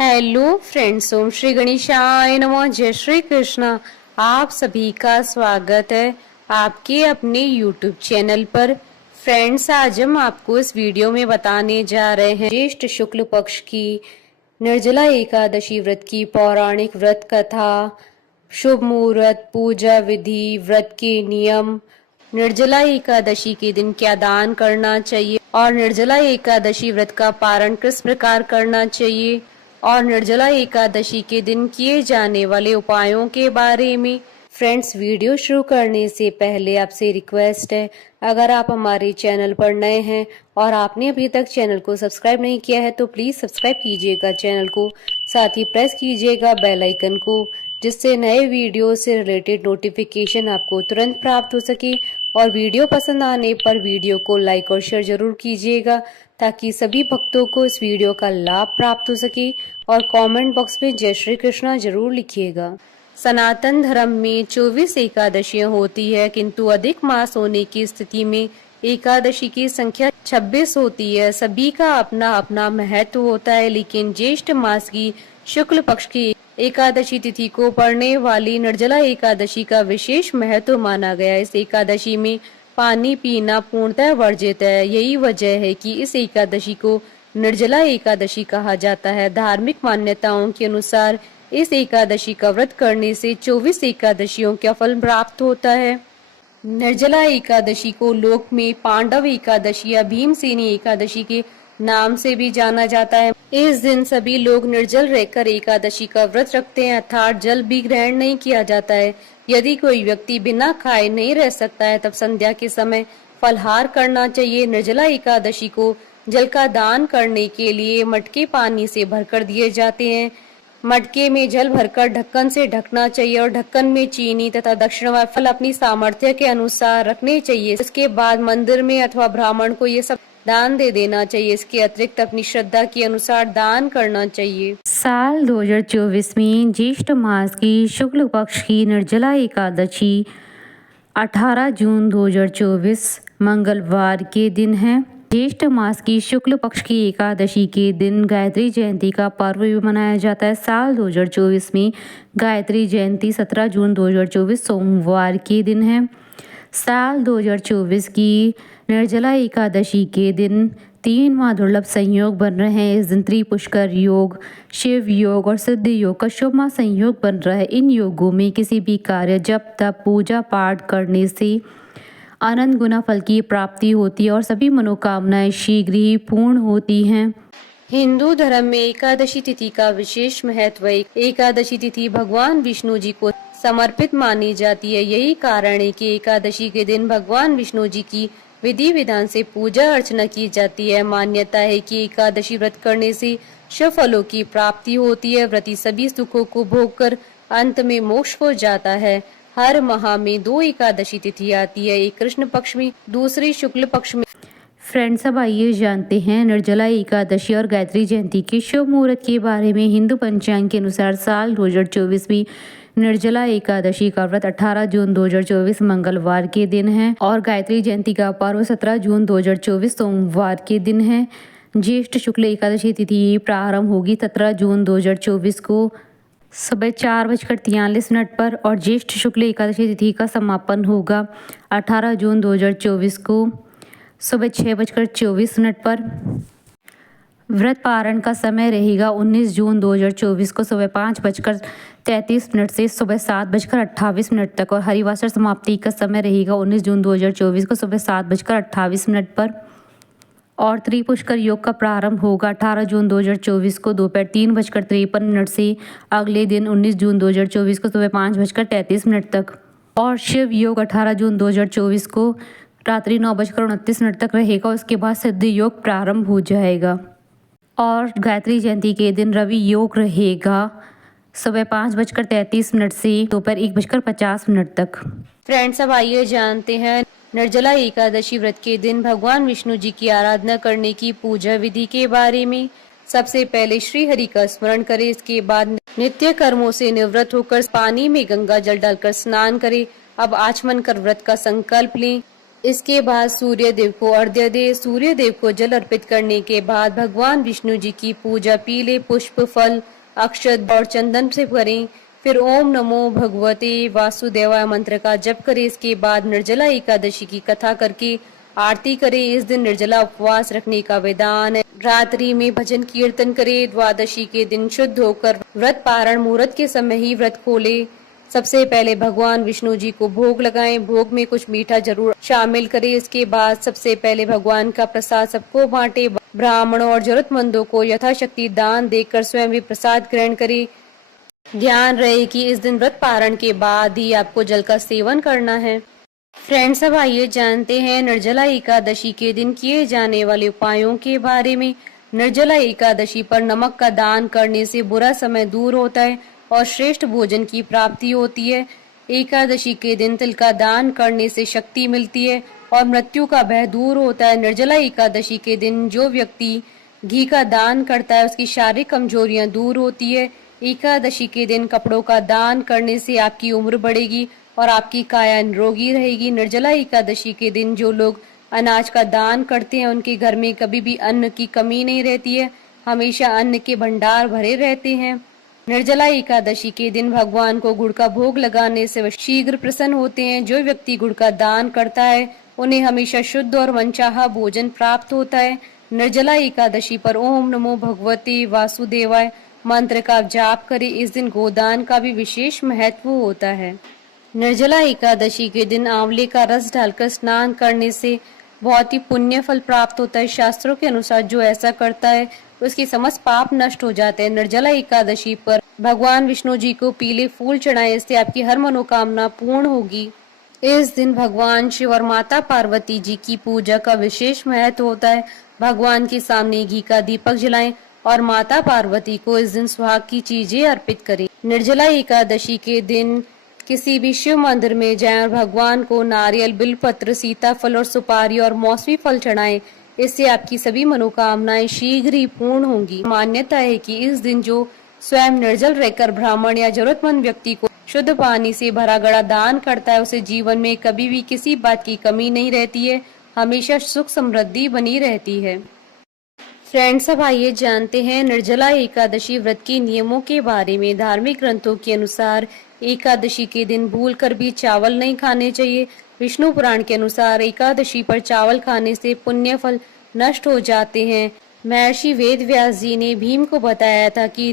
Hello friends, ओम श्री गणेशाय नमः। जय श्री कृष्णा। आप सभी का स्वागत है आपके अपने YouTube चैनल पर। फ्रेंड्स, आज हम आपको इस वीडियो में बताने जा रहे हैं ज्येष्ठ शुक्ल पक्ष की निर्जला एकादशी व्रत की पौराणिक व्रत कथा, शुभ मुहूर्त, पूजा विधि, व्रत के नियम, निर्जला एकादशी के दिन क्या दान करना चाहिए और निर्जला एकादशी व्रत का पारण किस प्रकार करना चाहिए और निर्जला एकादशी के दिन किए जाने वाले उपायों के बारे में। फ्रेंड्स, वीडियो शुरू करने से पहले आपसे रिक्वेस्ट है, अगर आप हमारे चैनल पर नए हैं और आपने अभी तक चैनल को सब्सक्राइब नहीं किया है तो प्लीज सब्सक्राइब कीजिएगा चैनल को, साथ ही प्रेस कीजिएगा बेल आइकन को, जिससे नए वीडियो से रिलेटेड नोटिफिकेशन आपको तुरंत प्राप्त हो सके। और वीडियो पसंद आने पर वीडियो को लाइक और शेयर जरूर कीजिएगा ताकि सभी भक्तों को इस वीडियो का लाभ प्राप्त हो सके। और कमेंट बॉक्स में जय श्री कृष्णा जरूर लिखिएगा। सनातन धर्म में 24 एकादशियां होती है, किंतु अधिक मास होने की स्थिति में एकादशी की संख्या 26 होती है। सभी का अपना अपना महत्व होता है, लेकिन ज्येष्ठ मास की शुक्ल पक्ष की एकादशी तिथि को पड़ने वाली निर्जला एकादशी का विशेष महत्व माना गया है। इस एकादशी में पानी पीना पूर्णतः वर्जित है। यही वजह है कि इस एकादशी को निर्जला एकादशी कहा जाता है। धार्मिक मान्यताओं के अनुसार इस एकादशी का व्रत करने से 24 एकादशियों का फल प्राप्त होता है। निर्जला एकादशी को लोक में पांडव एकादशी या भीमसेनी एकादशी के नाम से भी जाना जाता है। इस दिन सभी लोग निर्जल रहकर एकादशी का व्रत रखते हैं, अर्थात जल भी ग्रहण नहीं किया जाता है। यदि कोई व्यक्ति बिना खाए नहीं रह सकता है तब संध्या के समय फलहार करना चाहिए। निर्जला एकादशी को जल का दान करने के लिए मटके पानी से भरकर दिए जाते हैं। मटके में जल भरकर ढक्कन से ढकना चाहिए और ढक्कन में चीनी तथा दक्षिण व फल अपनी सामर्थ्य के अनुसार रखने चाहिए। इसके बाद मंदिर में अथवा ब्राह्मण को ये सब दान दे देना चाहिए। इसके अतिरिक्त अपनी श्रद्धा के अनुसार दान करना चाहिए। साल 2024 में ज्येष्ठ मास की शुक्ल पक्ष की निर्जला एकादशी 18 जून 2024 मंगलवार के दिन है। ज्येष्ठ मास की शुक्ल पक्ष की एकादशी के दिन गायत्री जयंती का पर्व भी मनाया जाता है। साल 2024 में गायत्री जयंती 17 जून 2024 सोमवार के दिन है। साल 2024 की निर्जला एकादशी के दिन 3 दुर्लभ संयोग बन रहे हैं। इस दिन त्रिपुष्कर योग, शिव योग और सिद्ध योग का शुभ संयोग बन रहा है। इन योगों में किसी भी कार्य, जप, तप, पूजा पाठ करने से अनंत गुना फल की प्राप्ति होती है और सभी मनोकामनाएं शीघ्र ही पूर्ण होती हैं। हिंदू धर्म में एकादशी तिथि का विशेष महत्व है। एकादशी तिथि भगवान विष्णु जी को समर्पित मानी जाती है। यही कारण है कि एकादशी के दिन भगवान विष्णु जी की विधि विधान से पूजा अर्चना की जाती है। मान्यता है कि एकादशी व्रत करने से शुभ फलों की प्राप्ति होती है। व्रती सभी सुखों को भोग कर अंत में मोक्ष हो जाता है। हर माह में 2 एकादशी तिथि आती है, एक कृष्ण पक्ष में, दूसरी शुक्ल पक्ष में। फ्रेंड्स, अब आइए जानते हैं निर्जला एकादशी और गायत्री जयंती के शुभ मुहूर्त के बारे में। हिंदू पंचांग के अनुसार साल 2024 में निर्जला एकादशी का व्रत 18 जून 2024 मंगलवार के दिन है और गायत्री जयंती का पर्व 17 जून 2024 सोमवार के दिन है। ज्येष्ठ शुक्ल एकादशी तिथि प्रारंभ होगी 17 जून 2024 को सुबह 4:43 पर और ज्येष्ठ शुक्ल एकादशी तिथि का समापन होगा 18 जून 2024 को सुबह 6:24 पर। व्रत पारण का समय रहेगा 19 जून 2024 को सुबह 5:33 से सुबह 7:28 तक और हरिवासर समाप्ति का समय रहेगा 19 जून 2024 को सुबह 7:28 पर। और त्रिपुष्कर योग का प्रारंभ होगा 18 जून 2024 को दोपहर 3:53 से अगले दिन 19 जून 2024 को सुबह 5:33 तक। और शिव योग 18 जून 2024 को रात्रि 9:29 तक रहेगा। उसके बाद सिद्ध योग प्रारंभ हो जाएगा। और गायत्री जयंती के दिन रवि योग रहेगा सुबह 5:33 से दोपहर 1:50 तक। फ्रेंड्स, अब आइए जानते हैं निर्जला एकादशी व्रत के दिन भगवान विष्णु जी की आराधना करने की पूजा विधि के बारे में। सबसे पहले श्री हरि का स्मरण करें। इसके बाद नित्य कर्मों से निवृत्त होकर पानी में गंगा जल डालकर स्नान करें। अब आचमन कर व्रत का संकल्प लें। इसके बाद सूर्य देव को अर्घ्य दे। सूर्य देव को जल अर्पित करने के बाद भगवान विष्णु जी की पूजा पीले पुष्प, फल, अक्षत और चंदन से करें। फिर ओम नमो भगवते वासुदेवाय मंत्र का जप करें। इसके बाद निर्जला एकादशी की कथा करके आरती करें। इस दिन निर्जला उपवास रखने का विधान है। रात्रि में भजन कीर्तन करें। द्वादशी के दिन शुद्ध होकर व्रत पारण मुहूर्त के समय ही व्रत खोले। सबसे पहले भगवान विष्णु जी को भोग लगाएं। भोग में कुछ मीठा जरूर शामिल करें। इसके बाद सबसे पहले भगवान का प्रसाद सबको बांटे। ब्राह्मणों और जरूरतमंदों को यथाशक्ति दान देकर स्वयं भी प्रसाद ग्रहण करें। ध्यान रहे कि इस दिन व्रत पारण के बाद ही आपको जल का सेवन करना है। फ्रेंड्स, अब आइए जानते हैं निर्जला एकादशी के दिन किए जाने वाले उपायों के बारे में। निर्जला एकादशी पर नमक का दान करने से बुरा समय दूर होता है और श्रेष्ठ भोजन की प्राप्ति होती है। एकादशी के दिन तिल का दान करने से शक्ति मिलती है और मृत्यु का भय दूर होता है। निर्जला एकादशी के दिन जो व्यक्ति घी का दान करता है उसकी शारीरिक कमजोरियां दूर होती है। एकादशी के दिन कपड़ों का दान करने से आपकी उम्र बढ़ेगी और आपकी काया निरोगी रहेगी। निर्जला एकादशी के दिन जो लोग अनाज का दान करते हैं उनके घर में कभी भी अन्न की कमी नहीं रहती है, हमेशा अन्न के भंडार भरे रहते हैं। निर्जला एकादशी के दिन भगवान को गुड़ का भोग लगाने से वे शीघ्र प्रसन्न होते हैं। जो व्यक्ति गुड़ का दान करता है उन्हें हमेशा शुद्ध और मनचाहा भोजन प्राप्त होता है। निर्जला एकादशी पर ओम नमो भगवते वासुदेवाय मंत्र का जाप करें। इस दिन गोदान का भी विशेष महत्व होता है। निर्जला एकादशी के दिन आंवले का रस डालकर स्नान करने से बहुत ही पुण्य फल प्राप्त होता है। शास्त्रों के अनुसार जो ऐसा करता है उसके समस्त पाप नष्ट हो जाते हैं। निर्जला एकादशी पर भगवान विष्णु जी को पीले फूल चढ़ाएं, इससे आपकी हर मनोकामना पूर्ण होगी। इस दिन भगवान शिव और माता पार्वती जी की पूजा का विशेष महत्व होता है। भगवान के सामने घी का दीपक जलाएं और माता पार्वती को इस दिन सुहाग की चीजें अर्पित करें। निर्जला एकादशी के दिन किसी भी शिव मंदिर में जाएं और भगवान को नारियल, बिलपत्र, सीताफल और सुपारी और मौसमी फल चढ़ाएं। इससे आपकी सभी मनोकामनाएं शीघ्र ही पूर्ण होंगी। मान्यता है कि इस दिन जो स्वयं निर्जल रहकर ब्राह्मण या जरूरतमंद व्यक्ति को शुद्ध पानी से भरा घड़ा दान करता है उसे जीवन में कभी भी किसी बात की कमी नहीं रहती है, हमेशा सुख समृद्धि बनी रहती है। फ्रेंड्स, अब आइए जानते हैं निर्जला एकादशी व्रत के नियमों के बारे में। धार्मिक ग्रंथों के अनुसार एकादशी के दिन भूलकर भी चावल नहीं खाने चाहिए। विष्णु पुराण के अनुसार एकादशी पर चावल खाने से पुण्य फल नष्ट हो जाते हैं। महर्षि वेद व्यास जी ने भीम को बताया था कि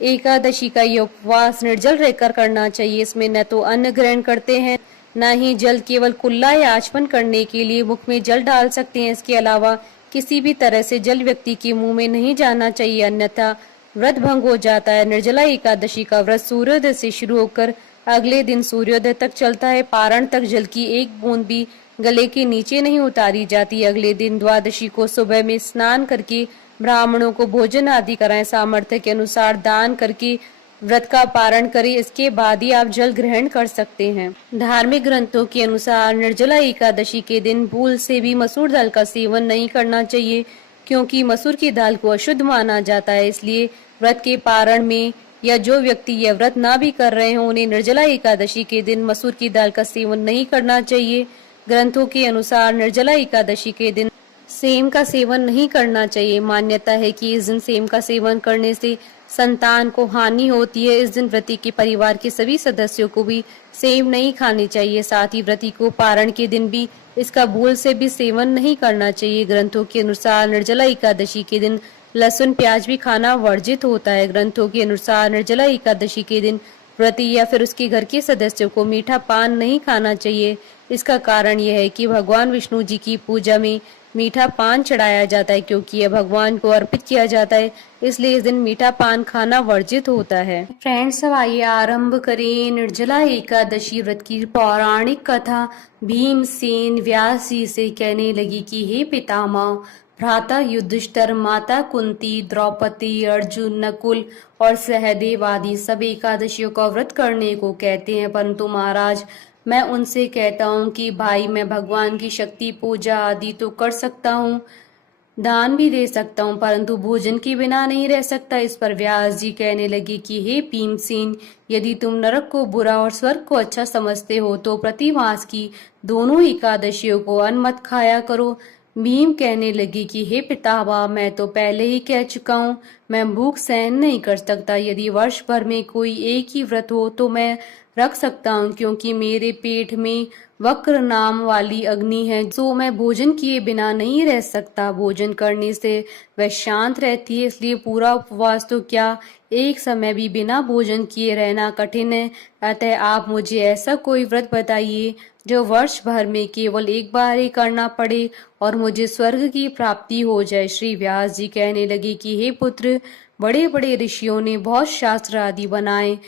एकादशी का ये उपवास निर्जल रहकर करना चाहिए। इसमें न तो अन्न ग्रहण करते हैं न ही जल, केवल कुल्ला या आचमन करने के लिए मुख में जल डाल सकते हैं। इसके अलावा किसी भी तरह से जल व्यक्ति के मुंह में नहीं जाना चाहिए, अन्यथा व्रत भंग हो जाता है। निर्जला एकादशी का व्रत सूर्योदय से शुरू होकर अगले दिन सूर्योदय तक चलता है। पारण तक जल की एक बूंद भी गले के नीचे नहीं उतारी जाती। अगले दिन द्वादशी को सुबह में स्नान करके ब्राह्मणों को भोजन आदि कराएं। सामर्थ्य के अनुसार दान करके व्रत का पारण करें, इसके बाद ही आप जल ग्रहण कर सकते हैं। धार्मिक ग्रंथों के अनुसार निर्जला एकादशी के दिन भूल से भी मसूर दाल का सेवन नहीं करना चाहिए, क्योंकि मसूर की दाल को अशुद्ध माना जाता है। इसलिए व्रत के पारण में या जो व्यक्ति यह व्रत ना भी कर रहे हो उन्हें निर्जला एकादशी के दिन मसूर की दाल का सेवन नहीं करना चाहिए। ग्रंथों के अनुसार निर्जला एकादशी के दिन सेम का सेवन नहीं करना चाहिए। मान्यता है कि इस दिन सेम का सेवन करने से संतान को हानि होती है। इस दिन व्रती के परिवार के सभी सदस्यों को भी सेम नहीं खानी चाहिए। साथ ही व्रती को पारण के दिन भी इसका भूल से भी सेवन नहीं करना चाहिए। ग्रंथों के अनुसार निर्जला एकादशी के दिन लहसुन प्याज भी खाना वर्जित होता है। ग्रंथों के अनुसार निर्जला एकादशी के दिन व्रती या फिर उसके घर के सदस्यों को मीठा पान नहीं खाना चाहिए। इसका कारण यह है कि भगवान विष्णु जी की पूजा में मीठा पान चढ़ाया जाता है, क्योंकि यह भगवान को अर्पित किया जाता है, इसलिए इस दिन मीठा पान खाना वर्जित होता है। फ्रेंड्स, अब आइए आरंभ करें निर्जला एकादशी व्रत की पौराणिक कथा। भीमसेन व्यास जी से कहने लगी कि हे पितामह, भ्राता युधिष्ठिर, माता कुंती, द्रौपदी, अर्जुन, नकुल और सहदेव आदि सब एकादशियों का व्रत करने को कहते हैं, परंतु महाराज मैं उनसे कहता हूँ कि भाई मैं भगवान की शक्ति पूजा आदि तो कर सकता हूँ, दान भी दे सकता हूँ, परंतु भोजन के बिना नहीं रह सकता। इस पर व्यास जी कहने लगे कि हे भीमसेन, यदि तुम नरक को बुरा और स्वर्ग को अच्छा समझते हो तो प्रति मास की दोनों एकादशियों को अन्न मत खाया करो। भीम कहने लगे कि हे पितामह, मैं तो पहले ही कह चुका हूँ, मैं भूख सहन नहीं कर सकता। यदि वर्ष भर में कोई एक ही व्रत हो तो मैं रख सकता हूँ, क्योंकि मेरे पेट में वक्र नाम वाली अग्नि है, तो मैं भोजन किए बिना नहीं रह सकता। भोजन करने से वह शांत रहती है, इसलिए पूरा उपवास तो क्या, एक समय भी बिना भोजन किए रहना कठिन है। अतः आप मुझे ऐसा कोई व्रत बताइए जो वर्ष भर में केवल एक बार ही करना पड़े और मुझे स्वर्ग की प्राप्ति हो जाए। श्री व्यास जी कहने लगे कि हे पुत्र, बड़े बड़े ऋषियों ने बहुत शास्त्र आदि बनाए,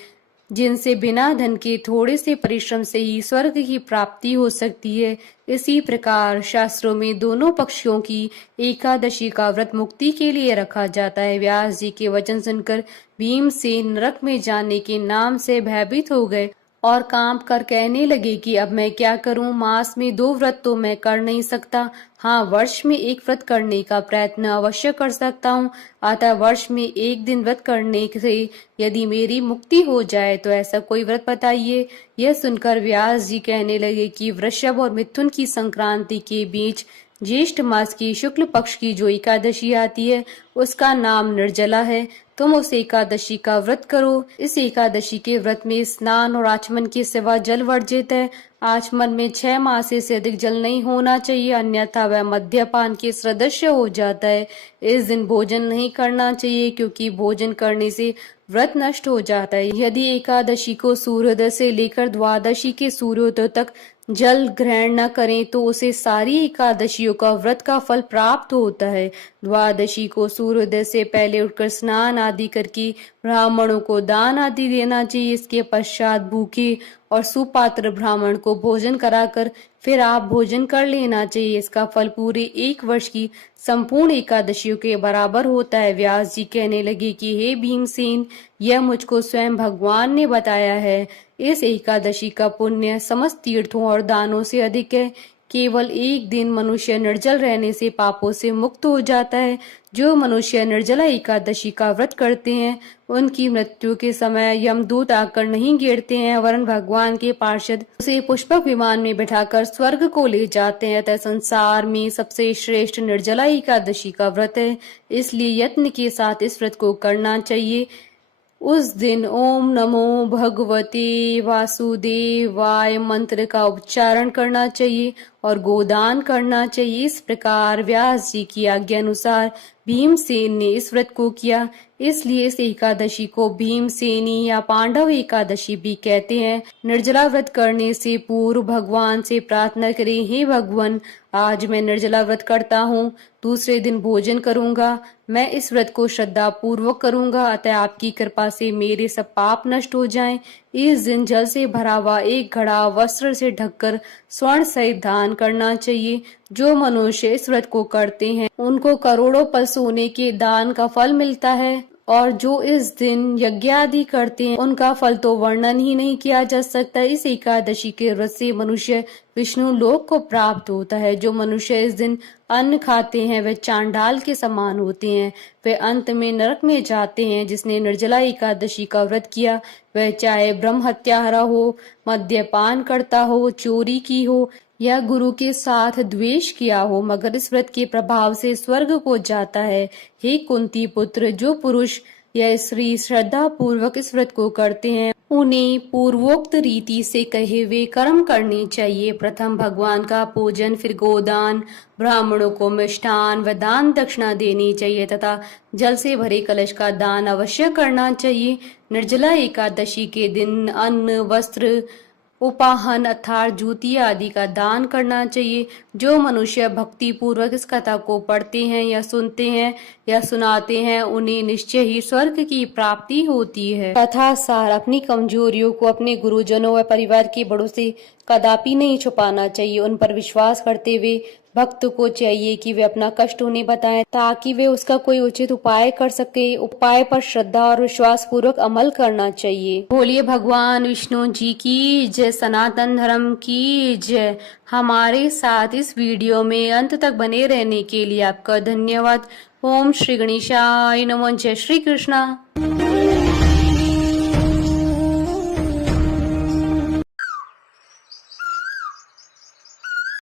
जिनसे बिना धन के थोड़े से परिश्रम से ही स्वर्ग की प्राप्ति हो सकती है। इसी प्रकार शास्त्रों में दोनों पक्षों की एकादशी का व्रत मुक्ति के लिए रखा जाता है। व्यास जी के वचन सुनकर भीमसेन नरक में जाने के नाम से भयभीत हो गए और कांप कर कहने लगे कि अब मैं क्या करूं। मास में 2 व्रत तो मैं कर नहीं सकता, हाँ वर्ष में 1 व्रत करने का प्रयत्न अवश्य कर सकता हूँ। अतः वर्ष में 1 दिन व्रत करने से यदि मेरी मुक्ति हो जाए तो ऐसा कोई व्रत बताइए। यह सुनकर व्यास जी कहने लगे कि वृषभ और मिथुन की संक्रांति के बीच ज्येष्ठ मास की शुक्ल पक्ष की जो एकादशी आती है उसका नाम निर्जला है। तुम उस एकादशी का व्रत करो। इस एकादशी के व्रत में स्नान और आचमन के सिवा जल वर्जित है। आचमन में 6 मास से अधिक जल नहीं होना चाहिए, अन्यथा वह मद्यपान के सदृश हो जाता है। इस दिन भोजन नहीं करना चाहिए, क्योंकि भोजन करने से व्रत नष्ट हो जाता है। यदि एकादशी को सूर्योदय से लेकर द्वादशी के सूर्योदय तक जल ग्रहण न करें तो उसे सारी एकादशियों का व्रत का फल प्राप्त होता है। द्वादशी को सूर्योदय से पहले उठकर स्नान आदि करके ब्राह्मणों को दान आदि देना चाहिए। इसके पश्चात भूखे और सुपात्र ब्राह्मण को भोजन कराकर फिर आप भोजन कर लेना चाहिए। इसका फल पूरे 1 वर्ष की संपूर्ण एकादशियों के बराबर होता है। व्यास जी कहने लगे कि हे भीमसेन, यह मुझको स्वयं भगवान ने बताया है। इस एकादशी का पुण्य समस्त तीर्थों और दानों से अधिक है। केवल 1 दिन मनुष्य निर्जल रहने से पापों से मुक्त हो जाता है। जो मनुष्य निर्जला एकादशी का व्रत करते हैं उनकी मृत्यु के समय यमदूत आकर नहीं घेरते हैं, वरन भगवान के पार्षद उसे पुष्पक विमान में बिठाकर स्वर्ग को ले जाते हैं। अतः संसार में सबसे श्रेष्ठ निर्जला एकादशी का व्रत है, इसलिए यत्न के साथ इस व्रत को करना चाहिए। उस दिन ओम नमो भगवते वासुदेवाय मंत्र का उच्चारण करना चाहिए और गोदान करना चाहिए। इस प्रकार व्यास जी की आज्ञा अनुसार भीमसेन ने इस व्रत को किया। इसलिए इस एकादशी को भीमसेनी या पांडव एकादशी भी कहते हैं। निर्जला व्रत करने से पूर्व भगवान से प्रार्थना करें, हे भगवान, आज मैं निर्जला व्रत करता हूँ, दूसरे दिन भोजन करूंगा। मैं इस व्रत को श्रद्धा पूर्वक करूंगा, अतः आपकी कृपा से मेरे सब पाप नष्ट हो जाएं। इस दिन जल से भरा हुआ 1 घड़ा वस्त्र से ढककर स्वर्ण सहित दान करना चाहिए। जो मनुष्य इस व्रत को करते हैं उनको करोड़ों पर सोने के दान का फल मिलता है, और जो इस दिन यज्ञ आदि करते हैं उनका फल तो वर्णन ही नहीं किया जा सकता। इस एकादशी के व्रत से मनुष्य विष्णु लोक को प्राप्त होता है। जो मनुष्य इस दिन अन्न खाते हैं वे चांडाल के समान होते हैं, वे अंत में नरक में जाते हैं। जिसने निर्जला एकादशी का व्रत किया वह चाहे ब्रह्म हत्यारा हो, मद्यपान करता हो, चोरी की हो या गुरु के साथ द्वेष किया हो, मगर इस व्रत के प्रभाव से स्वर्ग को जाता है। हे कुंती पुत्र, जो पुरुष या स्त्री श्रद्धा पूर्वक इस व्रत को करते हैं उन्हें पूर्वोक्त रीति से कहे हुए कर्म करने चाहिए। प्रथम भगवान का पूजन, फिर गोदान, ब्राह्मणों को मिष्ठान व दान दक्षिणा देनी चाहिए तथा जल से भरे कलश का दान अवश्य करना चाहिए। निर्जला एकादशी के दिन अन्न, वस्त्र, उपाहन अर्थात जूती आदि का दान करना चाहिए। जो मनुष्य भक्ति पूर्वक इस कथा को पढ़ते हैं या सुनते हैं या सुनाते हैं उन्हें निश्चय ही स्वर्ग की प्राप्ति होती है। कथा सार, अपनी कमजोरियों को अपने गुरुजनों व परिवार के बड़ों से कदापि नहीं छुपाना चाहिए। उन पर विश्वास करते हुए भक्त को चाहिए कि वे अपना कष्ट उन्हें बताएं ताकि वे उसका कोई उचित उपाय कर सके। उपाय पर श्रद्धा और विश्वास पूर्वक अमल करना चाहिए। बोलिए भगवान विष्णु जी की जय, सनातन धर्म की जय। हमारे साथ इस वीडियो में अंत तक बने रहने के लिए आपका धन्यवाद। ओम श्री गणेशाय नमः। जय श्री कृष्णा।